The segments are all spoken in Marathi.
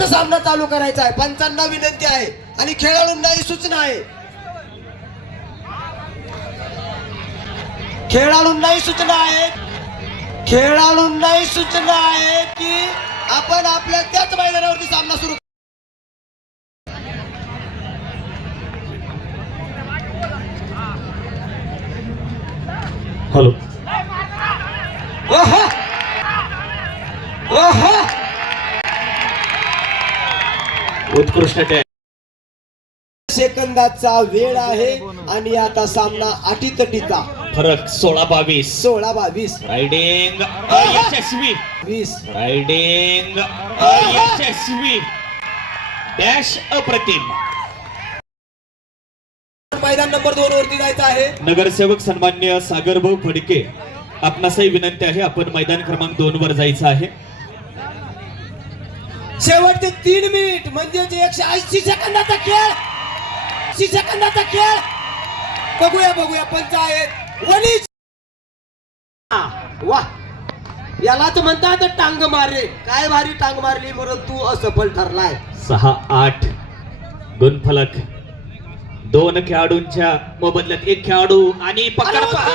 पंचाचा सामना चालू करायचा आहे. पंचांना विनंती आहे आणि खेळाडूंनाही सूचना आहे. खेळाडूंनाही सूचना आहे की आपण आपल्या त्याच मैदानावरती सामना सुरू. हॅलो. ओहो ओहो उत्कृष्ट टॅच. सेकंदाचा वेळ आहे आणि आता सामना अटीतटीचा. फरक 16-22. 16-22. रायडिंग यशस्वी. 20. रायडिंग यशस्वी. डॅश अप्रतिम. मैदान नंबर 2 वरती जायचं आहे. नगरसेवक सन्मान्य सागरभाऊ फडके, आपणासही विनंती आहे, आपण मैदान क्रमांक 2 वर जायचं आहे. शेवटचे 3 मिनिट म्हणजे 180 सेकंदाचा खेळ. 80 सेकंदाचा खेळ. बघूया पंचायत वनी. वा, यालाच म्हणतात टांग मारे. काय भारी टांग मारली, परंतु असफल ठरलाय. 6-8 गुणफलक. 2 खेळाडूंच्या मोबदल्यात 1 खेळाडू आणि पकड पहा.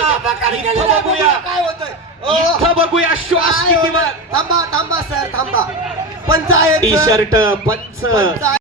इथं बघूया, काय होतंय. इथं बघूया श्वास किती. थांबा सर, थांबा. पंचायत टी शर्ट पंच.